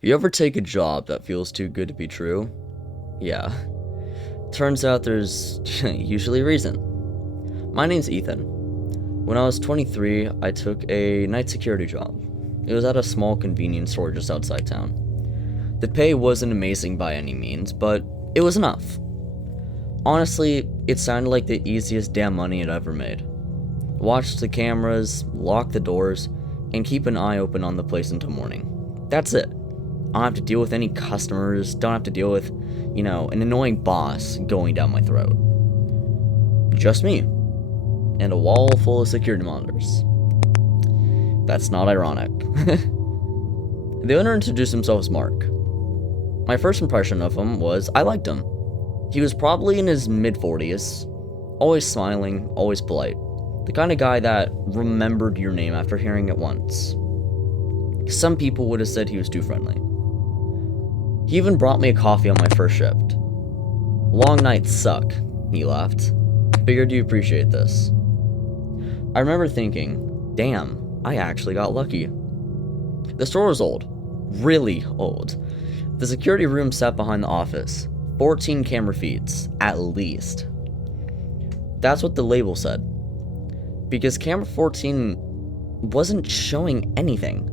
You ever take a job that feels too good to be true? Yeah. Turns out there's usually a reason. My name's Ethan. When I was 23, I took a night security job. It was at a small convenience store just outside town. The pay wasn't amazing by any means, but it was enough. Honestly, it sounded like the easiest damn money I'd ever made. Watch the cameras, lock the doors, and keep an eye open on the place until morning. That's it. I don't have to deal with any customers, don't have to deal with, an annoying boss going down my throat. Just me. And a wall full of security monitors. That's not ironic. The owner introduced himself as Mark. My first impression of him was I liked him. He was probably in his mid-40s, always smiling, always polite. The kind of guy that remembered your name after hearing it once. Some people would have said he was too friendly. He even brought me a coffee on my first shift. Long nights suck, he laughed. Figured you appreciate this. I remember thinking, damn, I actually got lucky. The store was old. Really old. The security room sat behind the office. 14 camera feeds, at least. That's what the label said. Because camera 14 wasn't showing anything.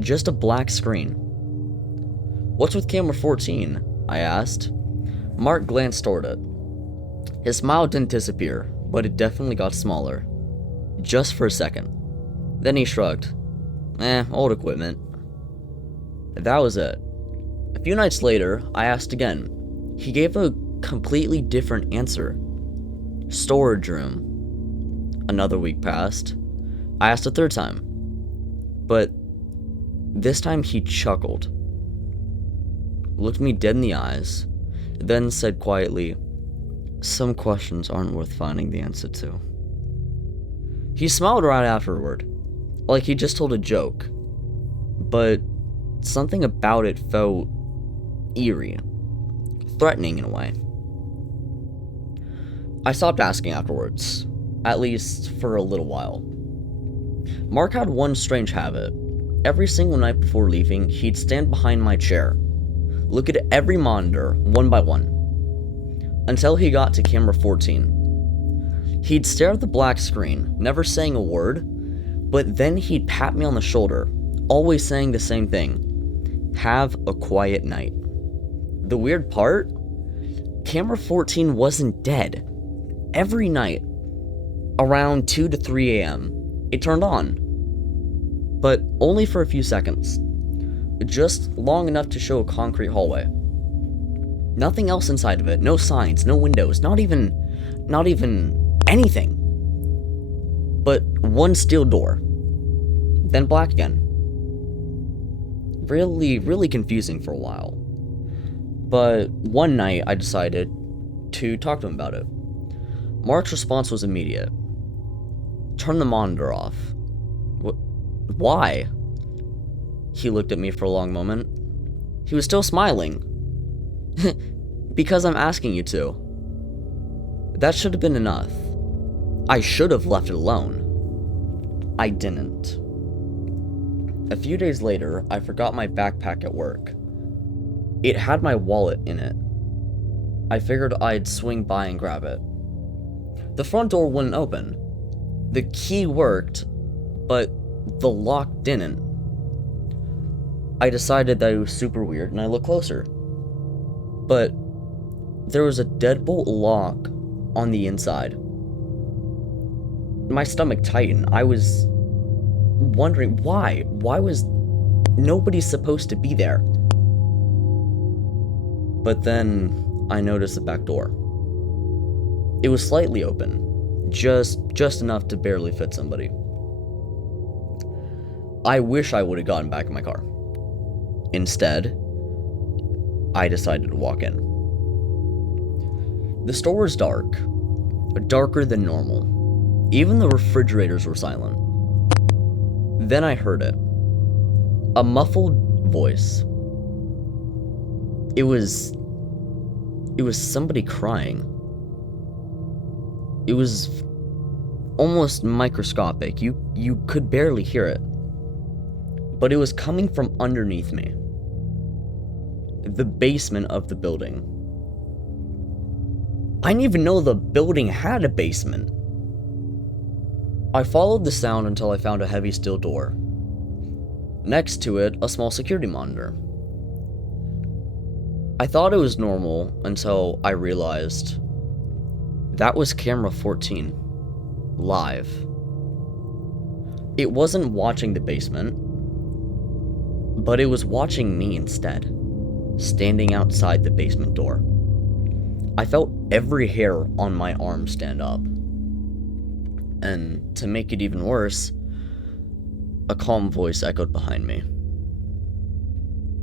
Just a black screen. What's with camera 14? I asked. Mark glanced toward it. His smile didn't disappear, but it definitely got smaller. Just for a second. Then he shrugged. Old equipment. That was it. A few nights later, I asked again. He gave a completely different answer. Storage room. Another week passed. I asked a third time. But this time he chuckled. Looked me dead in the eyes, then said quietly, "Some questions aren't worth finding the answer to." He smiled right afterward, like he just told a joke, but something about it felt eerie, threatening in a way. I stopped asking afterwards, at least for a little while. Mark had one strange habit. Every single night before leaving, he'd stand behind my chair, look at every monitor one by one, until he got to camera 14. He'd stare at the black screen, never saying a word, but then he'd pat me on the shoulder, always saying the same thing: have a quiet night. The weird part? Camera 14 wasn't dead. Every night, around 2 to 3 a.m., it turned on. But only for a few seconds. Just long enough to show a concrete hallway. Nothing else inside of it, no signs, no windows, not even anything. But one steel door. Then black again. Really confusing for a while. But one night I decided to talk to him about it. Mark's response was immediate. Turn the monitor off. Why? He looked at me for a long moment. He was still smiling. Because I'm asking you to. That should have been enough. I should have left it alone. I didn't. A few days later, I forgot my backpack at work. It had my wallet in it. I figured I'd swing by and grab it. The front door wouldn't open. The key worked, but the lock didn't. I decided that it was super weird and I looked closer. But there was a deadbolt lock on the inside. My stomach tightened. I was wondering why. Why was nobody supposed to be there? But then I noticed the back door. It was slightly open. Just enough to barely fit somebody. I wish I would have gotten back in my car. Instead, I decided to walk in. The store was dark, darker than normal. Even the refrigerators were silent. Then I heard it. A muffled voice. It was somebody crying. It was almost microscopic. You could barely hear it. But it was coming from underneath me. the basement of the building. I didn't even know the building had a basement. I followed the sound until I found a heavy steel door. Next to it, a small security monitor. I thought it was normal until I realized that was camera 14, live. It wasn't watching the basement, but it was watching me instead, standing outside the basement door. I felt every hair on my arm stand up. And to make it even worse, a calm voice echoed behind me.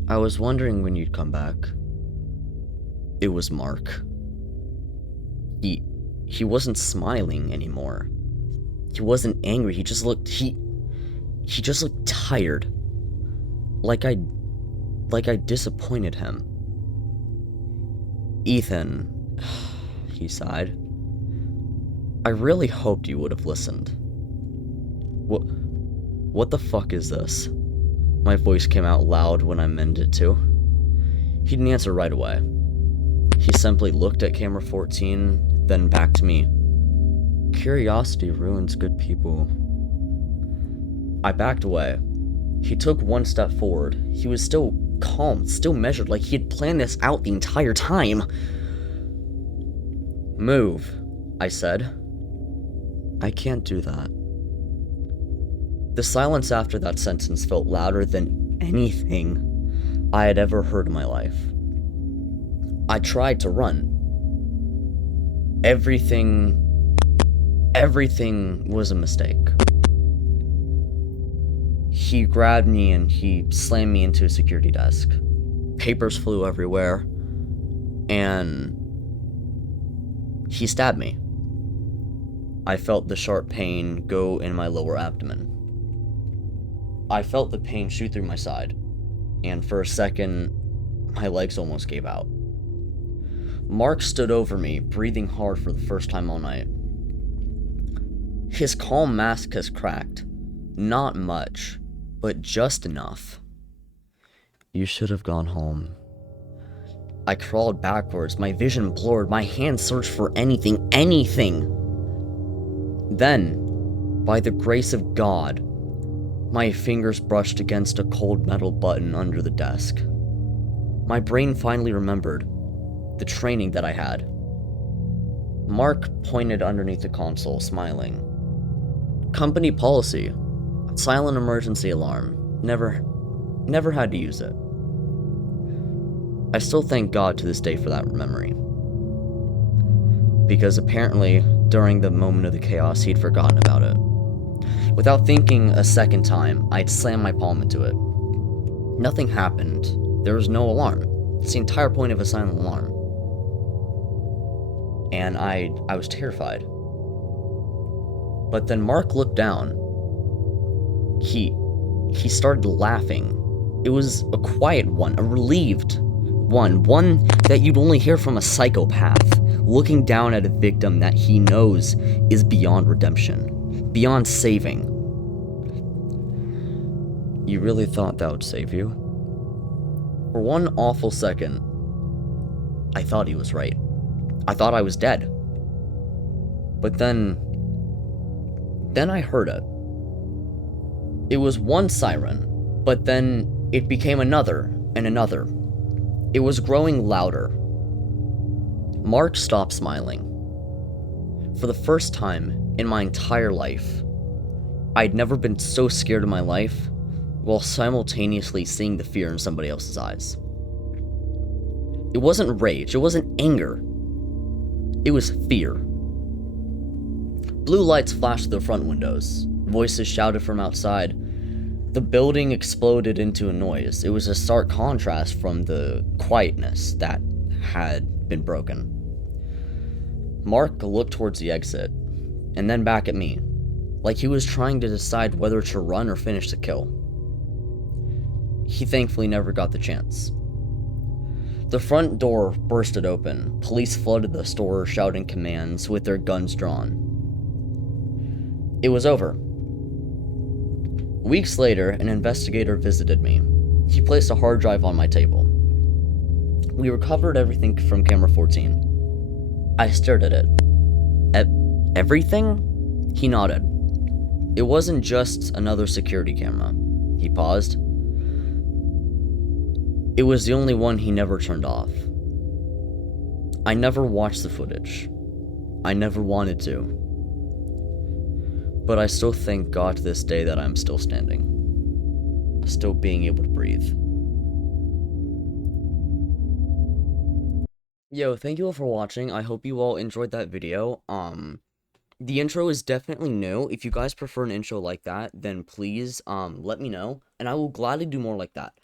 I was wondering when you'd come back. It was Mark. He wasn't smiling anymore. He wasn't angry. He just looked tired. Like I disappointed him. Ethan, he sighed. I really hoped you would have listened. What the fuck is this? My voice came out loud when I meant it to. He didn't answer right away. He simply looked at camera 14, then back to me. Curiosity ruins good people. I backed away. He took one step forward. He was still calm, still measured, like he had planned this out the entire time. Move, I said. I can't do that. The silence after that sentence felt louder than anything I had ever heard in my life. I tried to run. Everything was a mistake. He grabbed me and he slammed me into a security desk. Papers flew everywhere, and he stabbed me. I felt the sharp pain go in my lower abdomen. I felt the pain shoot through my side, and for a second, my legs almost gave out. Mark stood over me, breathing hard for the first time all night. His calm mask has cracked. Not much, but just enough. You should have gone home. I crawled backwards, my vision blurred, my hands searched for anything. Then, by the grace of God, my fingers brushed against a cold metal button under the desk. My brain finally remembered the training that I had. Mark pointed underneath the console, smiling. Company policy. Silent emergency alarm. Never had to use it. I still thank God to this day for that memory. Because apparently, during the moment of the chaos, he'd forgotten about it. Without thinking a second time, I'd slammed my palm into it. Nothing happened. There was no alarm. It's the entire point of a silent alarm. And I was terrified. But then Mark looked down. He started laughing. It was a quiet one, a relieved one that you'd only hear from a psychopath, looking down at a victim that he knows is beyond redemption, beyond saving. You really thought that would save you? For one awful second, I thought he was right. I thought I was dead. But then I heard it. It was one siren, but then it became another and another. It was growing louder. Mark stopped smiling. For the first time in my entire life, I'd never been so scared in my life while simultaneously seeing the fear in somebody else's eyes. It wasn't rage, it wasn't anger. It was fear. Blue lights flashed through the front windows. Voices shouted from outside. The building exploded into a noise. It was a stark contrast from the quietness that had been broken. Mark looked towards the exit, and then back at me, like he was trying to decide whether to run or finish the kill. He thankfully never got the chance. The front door bursted open. Police flooded the store, shouting commands with their guns drawn. It was over. Weeks later, an investigator visited me. He placed a hard drive on my table. We recovered everything from camera 14. I stared at it. Everything? He nodded. It wasn't just another security camera. He paused. It was the only one he never turned off. I never watched the footage. I never wanted to. But I still thank God to this day that I'm still standing. Still being able to breathe. Yo, thank you all for watching. I hope you all enjoyed that video. The intro is definitely new. If you guys prefer an intro like that, then please, let me know, and I will gladly do more like that.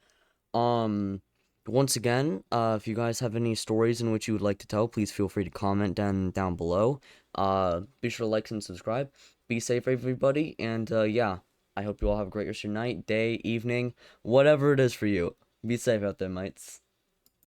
Once again, if you guys have any stories in which you would like to tell, please feel free to comment down below. Be sure to like and subscribe. Be safe, everybody, and, yeah. I hope you all have a great rest of your night, day, evening, whatever it is for you. Be safe out there, mates.